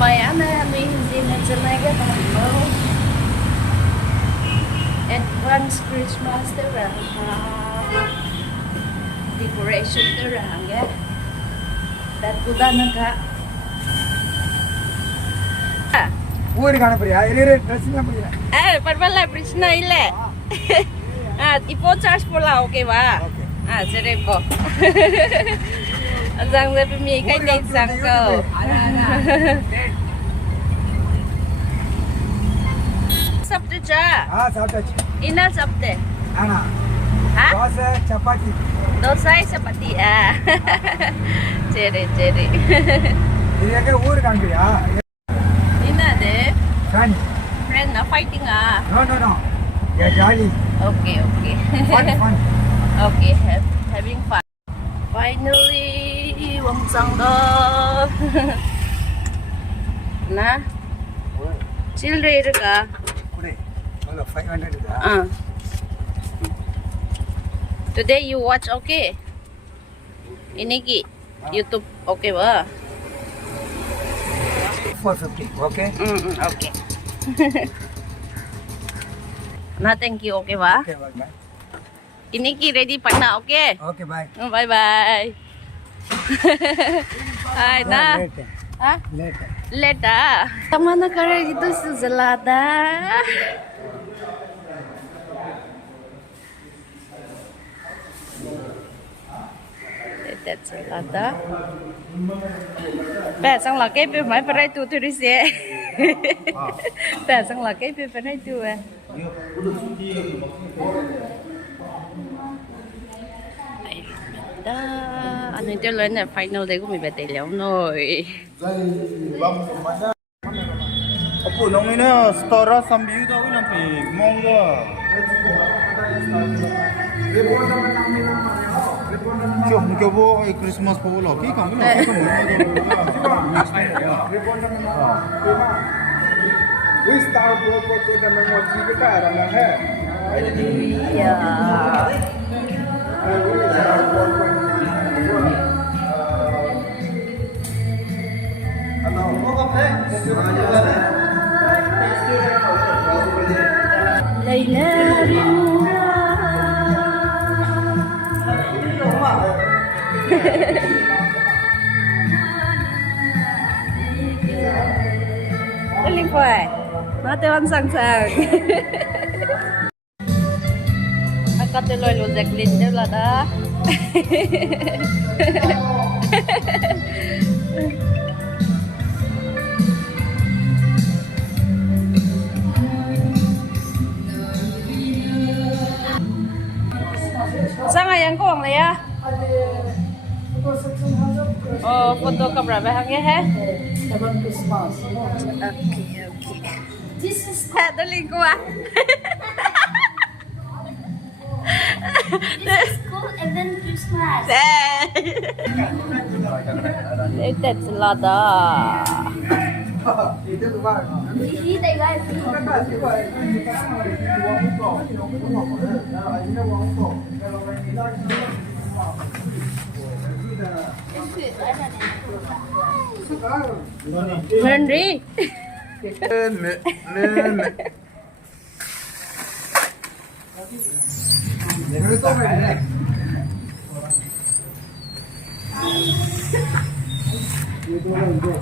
Mayana may ZEME Chennai ka tao. Advance Christmas tera. Decoration tera hangga. Datuda naga. ಊರಿ ಕಾಣಪ್ರಿಯ ಇರೀ dressing ಪ್ರಿಯ ಪರ್ವಲ್ಲ ಪ್ರಶ್ನೆ ಇಲ್ಲ ಇಪ್ಪೋ charge ಪೋಲ okay ವಾ ಸರಿ ಪೋ Giang ra mi cái này sang cơ. Sắp tới chưa? sắp tới. Ina sắp tới. Ana. Hả? Dosa chapati. Dosa chapati Ceri ceri. Ini ke ur kan dia. Ina deh. Friend. Friend na fighting No. Ya jolly. Okay. Fun. Okay, having fun. Finally, Wang Sang đó. Na. Children được à? Kure. Kalau 500 dah. Today you watch okay? Ini ki YouTube okay ba? 450. Okay. Okay. Na thank you okay ba? Okay, bye. Ini ki ready pa na okay? Okay, bye. Bye bye. Hai na. Ha? Late Tama na kara dito sa Zalada. That's Zalada. Bè sang là cái bên máy phải tu đi xe. Bè sang là cái bên phải tu đó anh ấy cho lên là final đây của mình về tài liệu rồi. Aku nong ini store sambil itu aku nampi monggo. Cuma mungkin bu Christmas pun lagi kami lagi kami. We start work to the memory kita ada hai. Iya. Linh khỏe, nó tiêu ăn sẵn sàng. Có tên lôi lụa giặc linh đâu là đó. Sao ngày ăn có này à? Foto kamera về hàng nghe hết. Okay. This is the link quá. This is cool and then Christmas. That's a lot He they like Henry.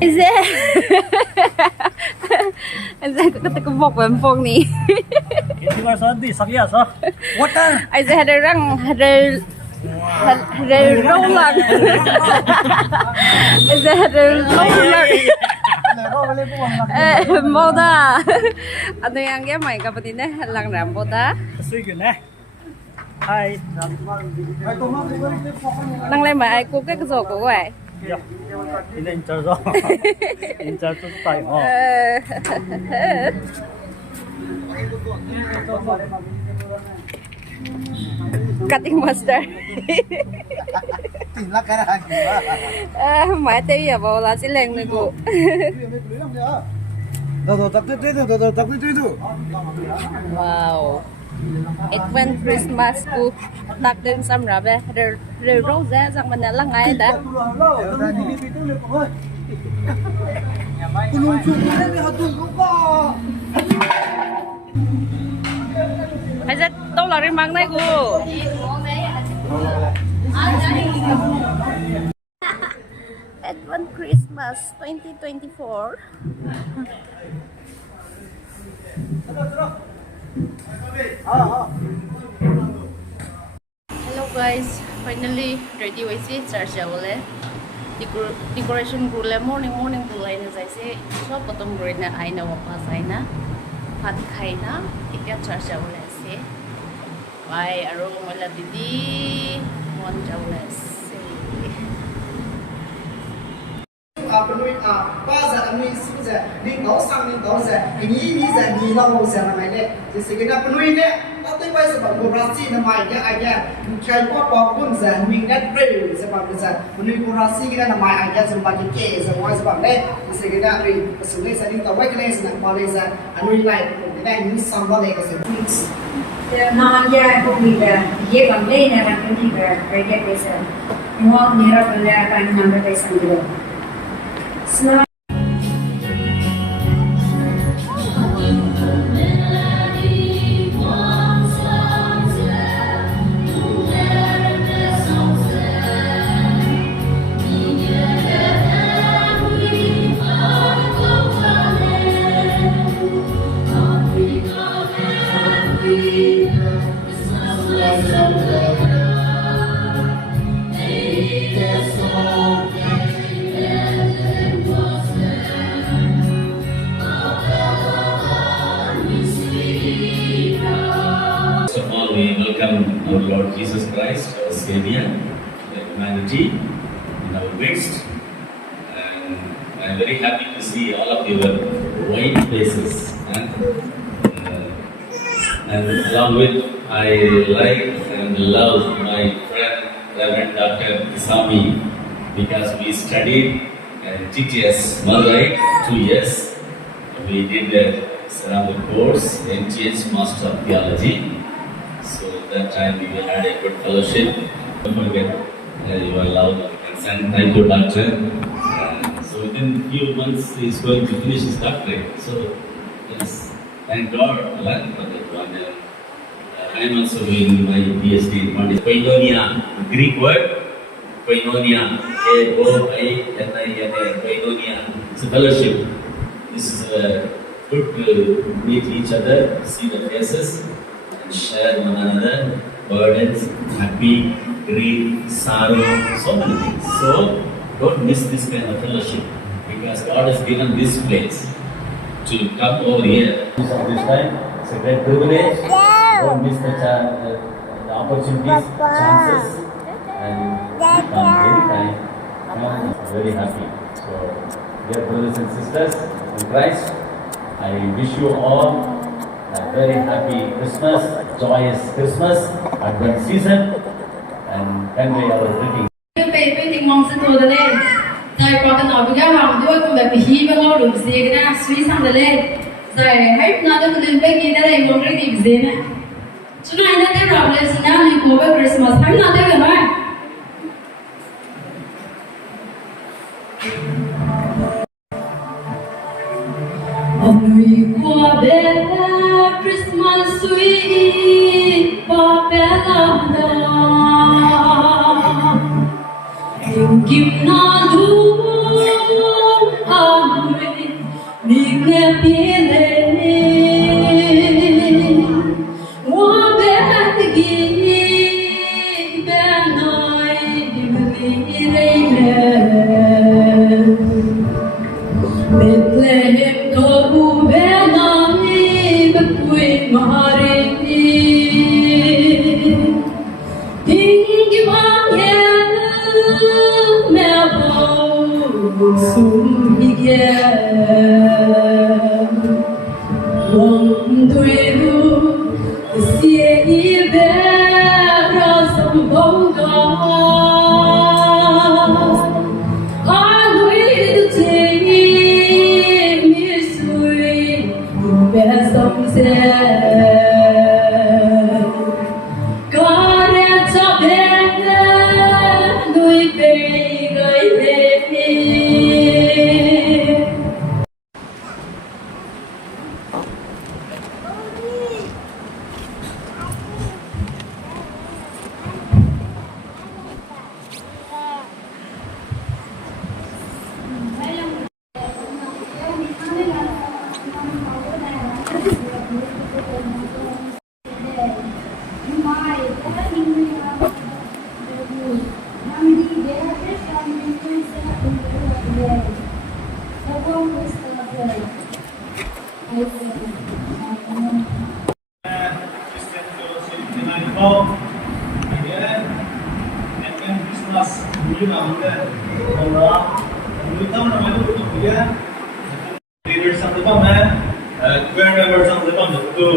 Is it? Is it cái bọc với phong này? Ini kau sandi sakya sah. Water. Is it ada rang ada rong lang? Is it ada rong lang? Mau dah. Ano yang dia main kapatid na lang rambo dah? Sige na. Hai. Nang lên mà ai cô cái rổ của vậy? Ini incar so. Incar tu tay ho. Cutting master. Tinggal cara lagi. Mãi tới giờ vào là sẽ lên người cô. Tuh, tak tu. Wow. Advent Christmas ku tak đến xăm ra về rồi rau ra rằng mình là ngay đã. Kulung cukup ni hatu lupa. Hay rất đâu là cái măng này cô. Advent Christmas 2024. Hello guys, finally ready with it. Church jawole. Decoration gule morning gulai na jaise. So potom gure na aina wapas aina. Phat khai na. Ikya church jawole ase. Bye aro mola didi mon jawole ase. Penui bazar penui suza ni kau sang ni kau za ini za ni lau za namai le jadi kita penui le tapi pai sebab kurasi namai dia aja kai ko pun za ni net pre sebab za penui kurasi kita namai aja sebab ke semua sebab le jadi kita ri pesulai sa ni kau wai kena senang boleh za anui lai kita ni sambal le kasi Namanya pemida, dia banggai nak pemida, kerja biasa. Semua mira benda akan nambah biasa juga. Selamat. First of all, we welcome our Lord Jesus Christ, our Savior, the humanity in our midst. And I'm very happy to see all of your white faces. And along with, I like and love my friend, Reverend Dr. Isami, because we studied GTS Madurai 2 years. We did the ceramic course, MTH Master of Theology. So that time we had a good fellowship. Don't forget your love and consent. Thank you, Doctor. So within a few months he is going to finish his doctorate. So yes, thank God for that one. I am also doing my PhD in Koinonia, Greek word. Koinonia, Koinonia, Koinonia. It's a fellowship. This is good to meet each other, see the faces, and share one another, burdens, happy, grief, sorrow, so many things. So don't miss this kind of fellowship, because God has given this place to come over here. This time, it's a great privilege. Don't miss the opportunities, chances, and come anytime. I'm very happy. So, dear brothers and sisters in Christ, I wish you all a very happy Christmas, joyous Christmas, Advent season, and convey our greetings. เป็นติงมองสตูดเลยใจปลอดกันต่อไปก็หวังด้วยคนแบบฮีบก็หลุดเสียกันนะสวีสันเลยใจให้น่าจะคนไปกินได้มองได้ดีเสียนะช่วงนั้นได้รับเลยสินะมีโควิดคริสต์มาสให้น่าได้กันไหมChristmas sweet papelada Kim na lu amre nigne pile wa betgi benai dimli reime Bethlehem to benai betui mari Ding mangel mebo sum igen Wong duiru sie ibe rasam bonga Anuidu tei misui besam se Christian fellowship tonight home. Again, and then Christmas New Year. Orang kita nama itu dia leaders of the band, choir members of the band itu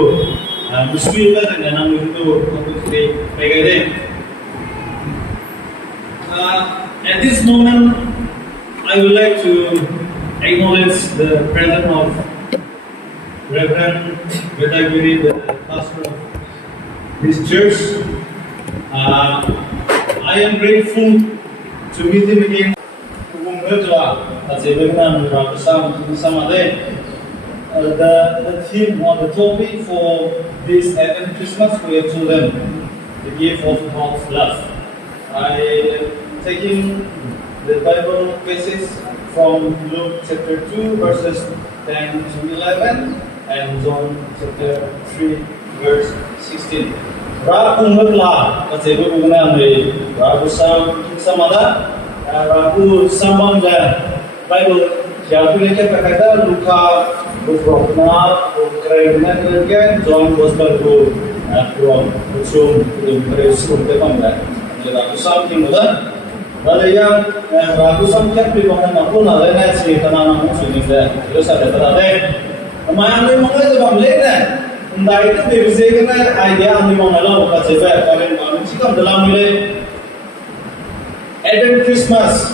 Muslim kan nama itu untuk pegang. At this moment, I would like to acknowledge the presence of Reverend Vedagiri, the pastor of this church. I am grateful to meet him again. The theme or the topic for this Advent Christmas, we have chosen the gift of God's love. I am taking the Bible passages from Luke chapter 2 verses 10 to 11 and John chapter 3 verse 16. Rabu ngela kacebe bugna me rabu sam samada rabu samang la Bible ya tu leke pakata Luka Rukna Ukraina kerja John gospel tu from usum usum te pamla rabu sam kimula Lalu yang ragu sampai di mana aku nak lena sih tanah namu sini saya terus ada terade. Kemarin ni mana tu bang lena, dah itu berbeza kena idea anu mana lah bukan sebab kalian kami cikam dalam mulai Advent Christmas,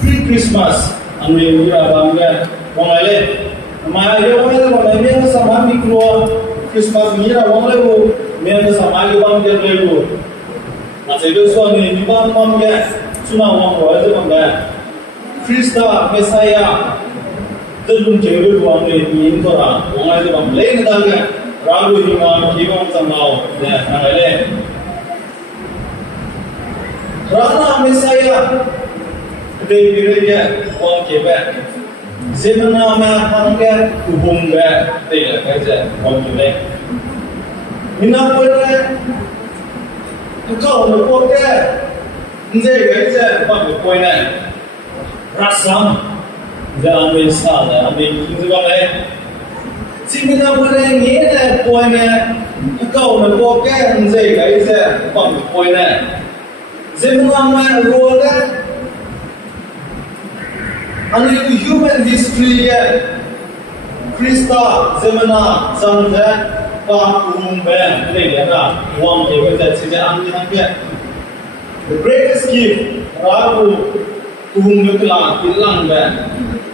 pre-Christmas anu yang kita bangga orang lain. Kemarin dia mana tu bang ni yang sama mikro Christmas ni lah orang lain bu, ni yang sama lagi bang dia lain bu. Macam itu soal ni bang bangga. Cuma orang orang itu bangga. Krista Messiah terus jadi orang ini orang itu bangga. Lain dah ragu hingga hingga sama ya orang lain. Kerana Messiah dia orang kebet. ZEME bangga hubung dia kerja orang kebet. Mina boleh kau nak这个在放个关呢，拉上，在安徽啥的，安徽听这个嘞，这个那我嘞你的关呢，搞那个干这个在放个关呢，这个那么罗嘞，安尼个 human history 嘅，Krista 这么那长在把古本那个啦，忘记个在直接安尼那个。The greatest gift, Rabu Tuhumukla Ilangba,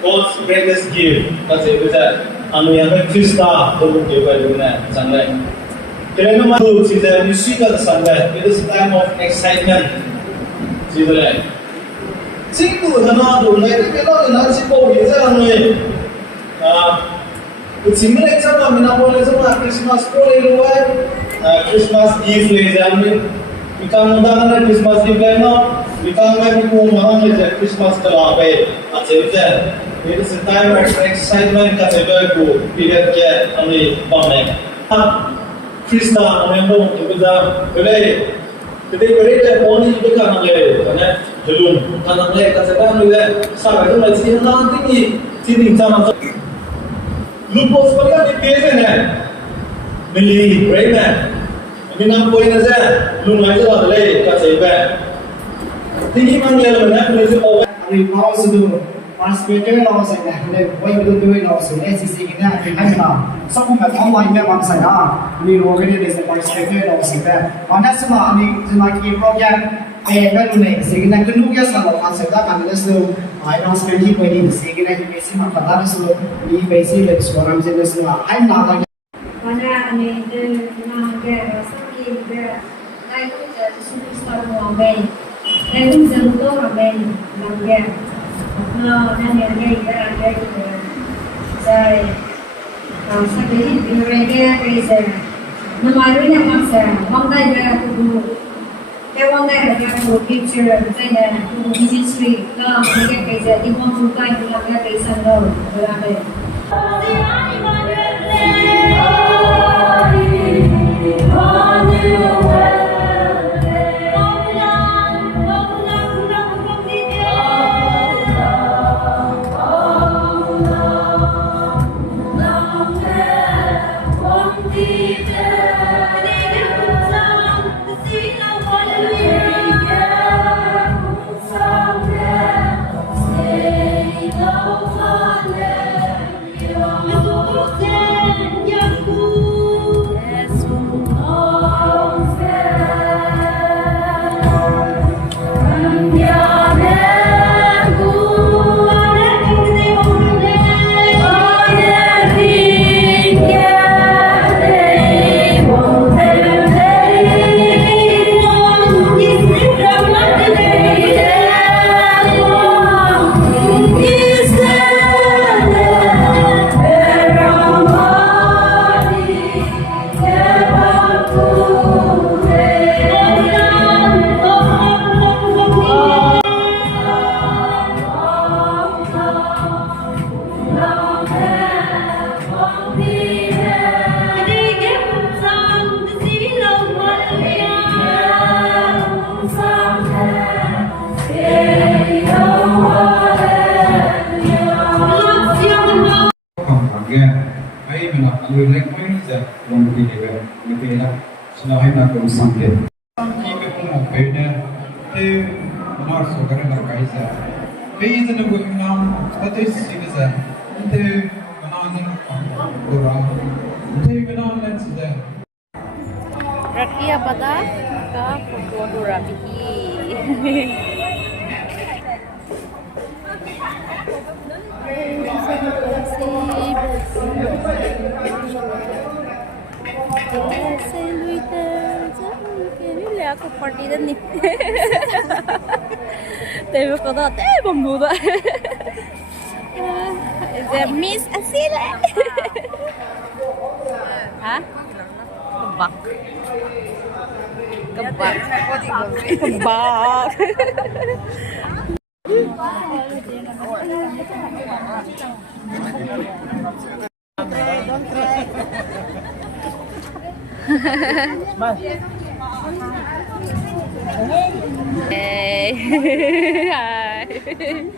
God's greatest gift. That's it. Anu yang Krista perlu dibayarkan sangat. Kerana mahu kita musikan sangat. It is time of excitement. Jadi, cikgu hana tu, mereka kalau nak cikgu itu anu Cimilek sama mina boleh sama Christmas boleh luar, Christmas gift le jamin. Ikang undangan Christmas Eve no, ikang may kumahang le Christmas kalabe at sila. It is a time of excitement kasi bago period kaya ani pamay. Krista amembo ibuda bele. Bele le oni ibuda nale, kanya jelun. Kanang le kasi kan le sa itu masih hendak tinggi sama. Lupos pada di pesen Mili Rayman. Minang poin aja, belum aja lah boleh kasih ber. Tinggi manggil mana boleh sebawa. Hari mau sudah translator lawan saya, boleh poin itu lawan saya. Sisi kita ada mana? Semua online memang saya. Ini orang ini dia translator lawan saya. Mana semua ini cuma program kan ini. Sehingga kedua sama saya kan ada semua. Translator ini poin ini. Sehingga ini semua kata semua. Ini basic dari seorang jenis semua. Ada nak. Mana ini dia Iber, I think that superstar mo abay. I think that ito abay langger. No, nangyari agay say. Sa kahit pinurega kay sir. Namaro niya maksa. Wangay ba kudu. Kaya wangay ba kudu picture say na kudu ministry ka magiging kay sir. Di mo sukay langger kay sir daw. Wala kayo. người lên mấy giờ lòng đi về như thế là nó hay là cũng sang tiền khi cái cũng về nè thì nó số cái là cái giờ bây giờ nó cũng làm tất cả sự cái giờ thì nó nên đồ ra thì nó nên sự giờ Rakia pada ka foto rapi. Aku party dan ni. Tapi kau tak bambu dah. Miss Asila. Hah? Kebak. Kebak. Kebak. Hey. Hi.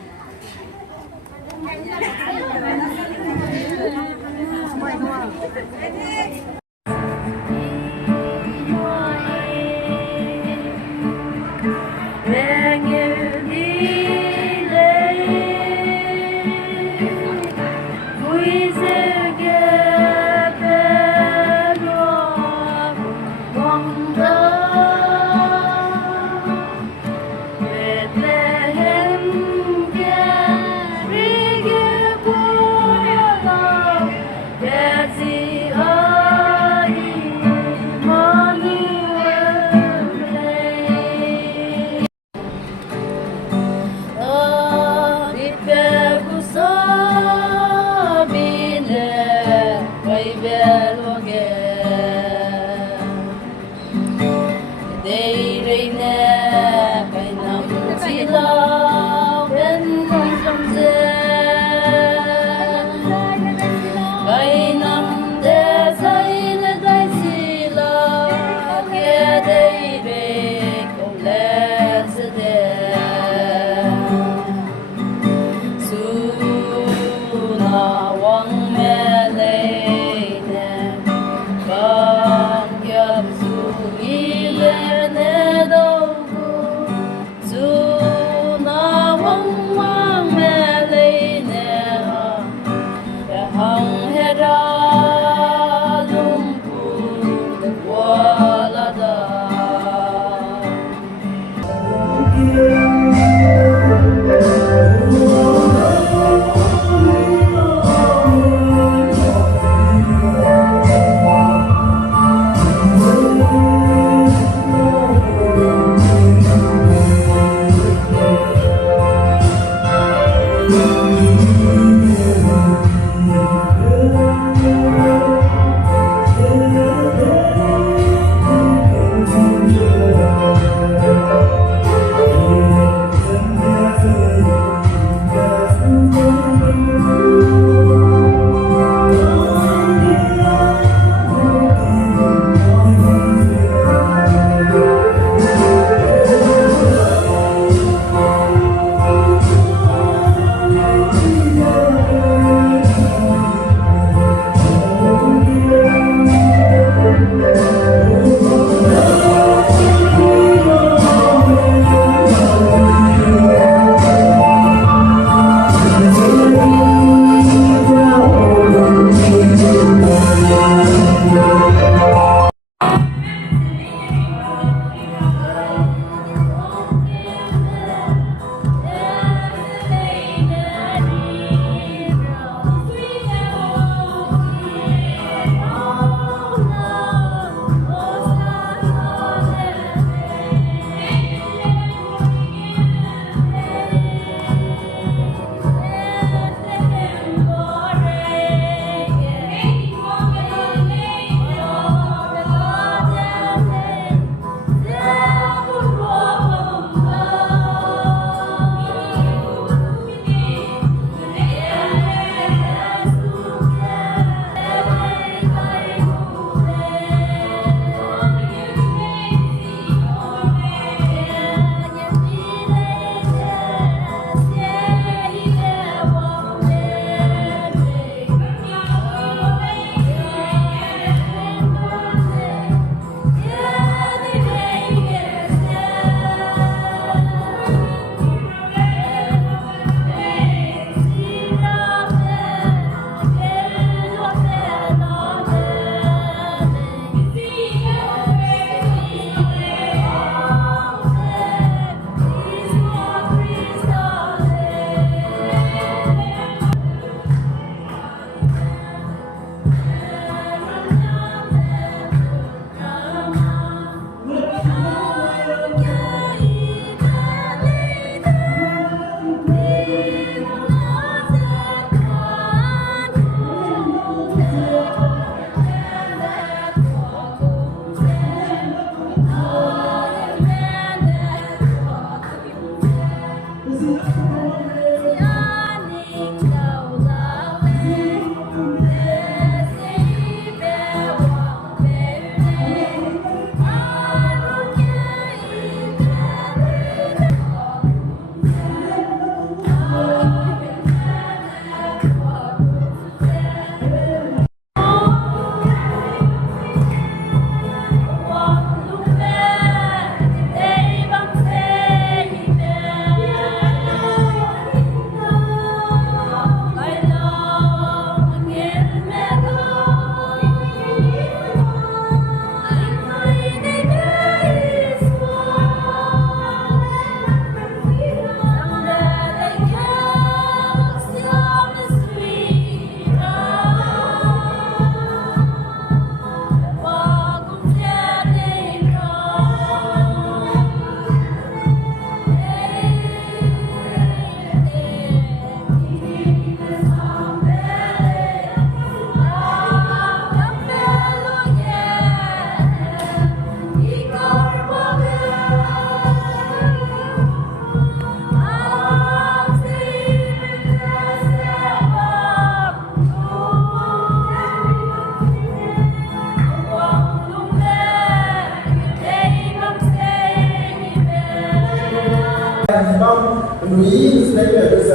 Luis later is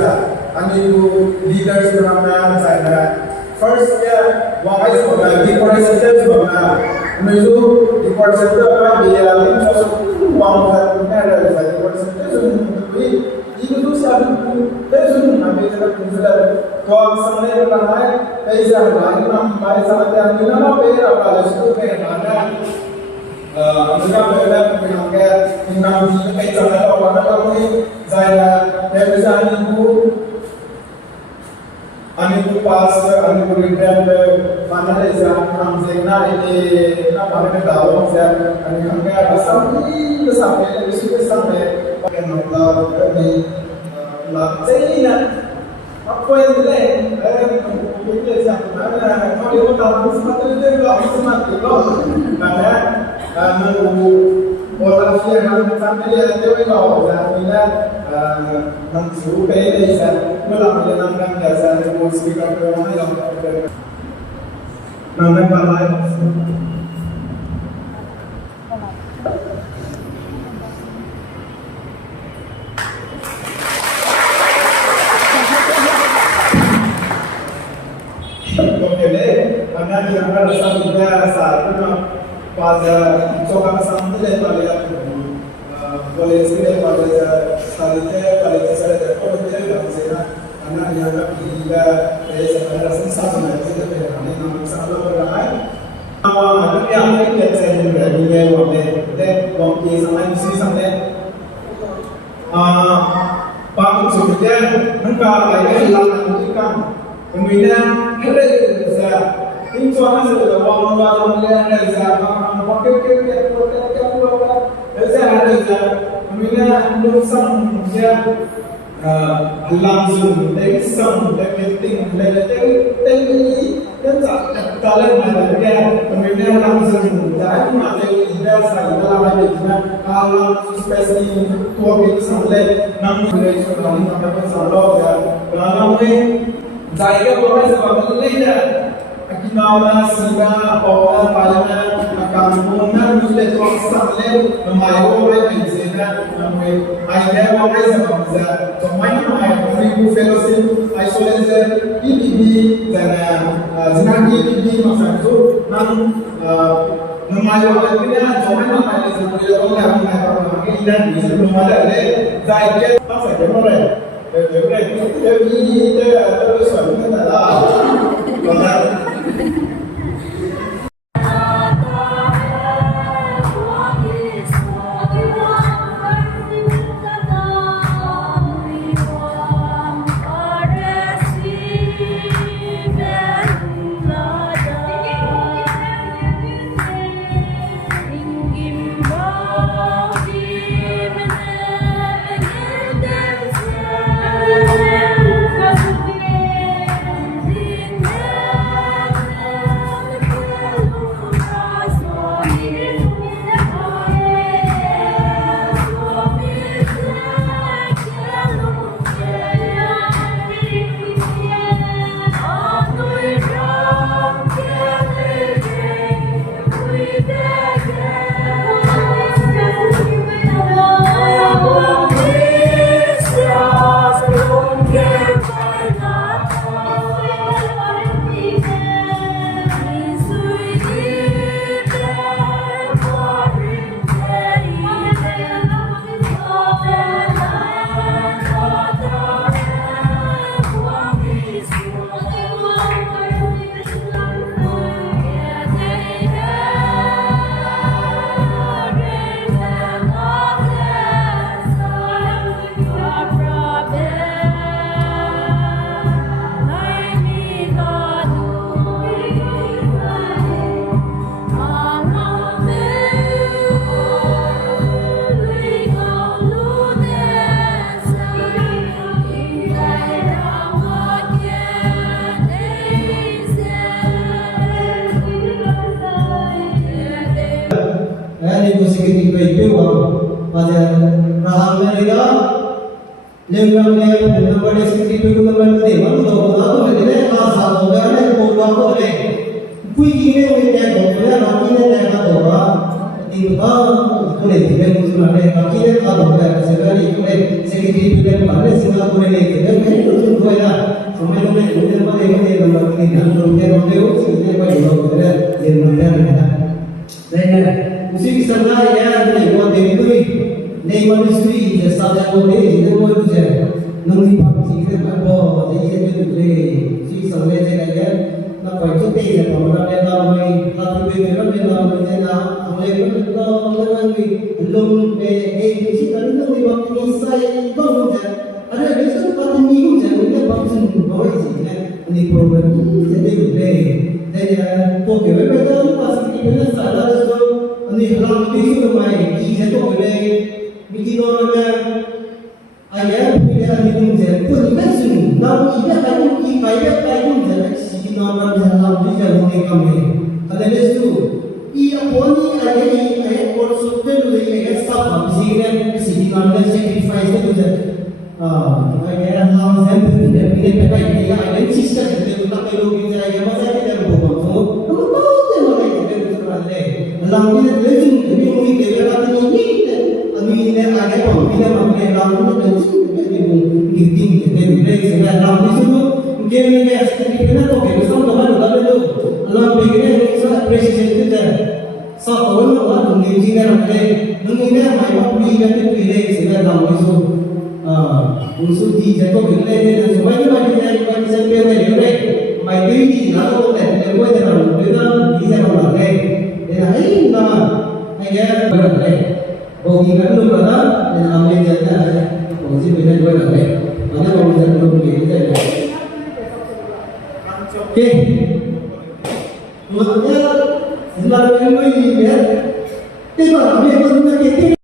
leaders from first why is decoration from Mizu decoration one itu satu terus nabi kita consider kalau sampai ramai pesa lain nam pada saat yang kita mau pera pada situ pera mana mereka pera menangkap tinggal di pesa atau mana kami saya pesa aniku pas aniku return mana desa nam segna ini nam mana tahu saya aniku sampai sampai pakai nomor ini lah jadi apa yang lain kita sampai kalau kita tahu sesuatu itu nggak sesuatu karena orang yang sampai dia itu kalau kita mensuruh desa malah menyenangkan biasa untuk speaker orang yang namanya balai karena yang ada juga saat itu pada coba sampai pada boleh sini pada salite pada salite kalau tidak bisa karena yang juga dari sebenarnya sensasi itu kami nak selalu beramai ada yang kita saya juga waktu sampai sini sampai Pak Sudah mereka lagi lakukan kemudian ada ini soalnya sudah orang ada zaman pakai ada kemudian langsung dia langsung dari sang dari dan talan ada dia kemudian langsung dari mana dia saya dalam ada kalau spesifik tua itu sampai namun dari sekolah ini sampai saldo ya kalau saya boleh sebab lainnya kita sehingga orang pada kampungnya sudah tersampai memayu oleh pensiunan namun ayah boleh sebab pemain ribu fellowship isolasi PBB dan jenaki PBB masa itu namun memayu oleh punya pemain memayu seperti orang yang dan sebelum ada saya apa saja boleh jadi terus lên năm nay một năm qua đây sinh viên năm nay để bắt đầu đó rồi đấy là sao rồi đấy một năm rồi đấy quy định này mình đang học đấy là quy định này là đâu đó thì đó tôi để thì mình nói đây là quy định là đâu đấy sẽ là đi cái sẽ cái gì bây giờ bạn ấy sẽ là tôi này thì đấy cái chúng tôi là chúng tôi này chúng tôi có đây cái là cái gì làm rồi cái đó nếu sự cái quay đầu cái đấy thì mình đang là đây này uसी समय ya này qua đến tôi này qua đến suy thì sao ra tôi đấy thì tôi mới sẽ nâng đi học gì cái bạn bò thì cái chuyện này suy sống lên cái này nó phải chút tiền để mà nó lên đâu mình làm việc nó lên đâu mình thế nào thằng lên nó mình luôn về cái chỉ cần nó đi học thì sai không được ada cái số bạn thì cũng chẳng được bạn xin nói gì này đi program sẽ đi về đây là tôi kể với bạn đó là sự kiện nó xảy ra rồi anh đi làm cái gì mà đi sẽ có cái này mình chỉ nói là ai ấy bây giờ mình cũng sẽ tôi biết rằng nó chỉ là cái gì phải biết cái cũng sẽ chỉ nói là làm cái gì mà mình làm này anh ấy biết ý ông ấy ai còn số tiền lấy cái sao mà gì này chỉ làm cái sacrifice cái gì ai làm xem cái cái ai đến system thì chúng ta phải lưu ý cái cái mà sẽ cái bộ phận số nó tốt mà cái chúng ta để làm cái lấy chung để mình cái là cái gì anh ấy là cái bộ phận mà mình làm nó là cái mình cái sẽ làm cái số cái cái nó có cái số nó là đâu làm cái này sẽ appreciate cái sau đó nó là mình chỉ làm cái mình nghe máy móc đi cái này sẽ làm cái số unsur di jatuh gelai dan sebagainya bagi saya pilih gelai, mai di lalu dan lepas dalam kita bisa melakukan dan ini nama hanya bergelai, bagi kan lu berada dan ambil jatah ada, bagi beda dua gelai, mana bagi jatah lu bagi kita. Okay, makanya selalu ini ya, kita ambil maksudnya kita.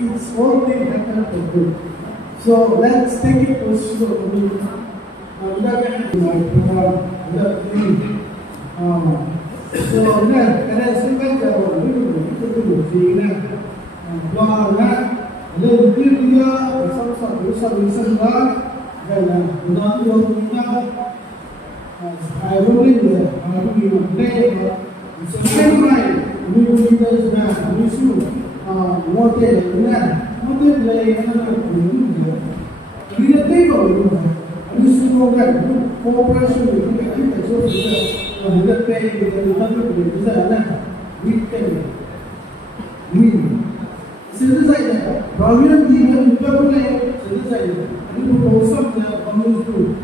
It's only happen for good. So let's take it slowly. So now, karena sekarang jawab itu sini. Wah, lebih dia bersama dan nanti waktunya saya boleh sebenarnya ini kita sudah isu model lain kita tengok ini semua kan cooperation kita coba kita kita selesai problem dia juga boleh selesai ini proses yang kamu itu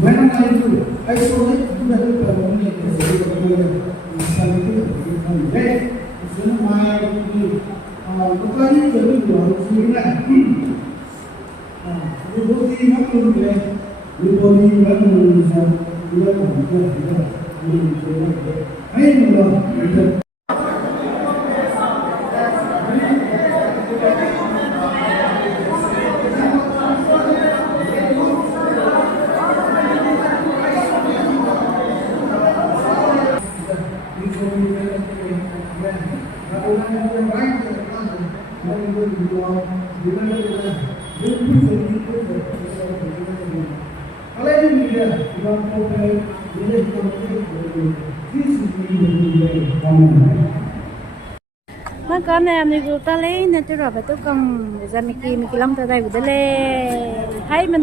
when I do isolate juga problem ini misalnya itu my bukan itu harus diingat bukti maklum ya bukti maklum misalnya mà con này mình cũng ta lấy nên tôi rồi phải tôi cầm ra mình kỳ lắm tới đây của đây hay mình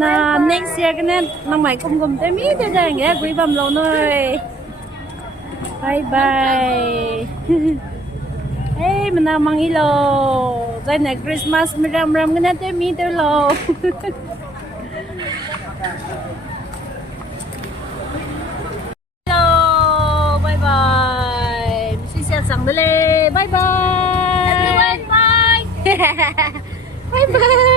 next year cái này năm mày cùng tới mỹ tới đây nghe quý bầm lâu nơi bye bye hey mình mang đi lo đây này Christmas mình ram cái này tới mỹ tới lo hello bye bye xin chào rằng đây bye bye everyone bye bye bye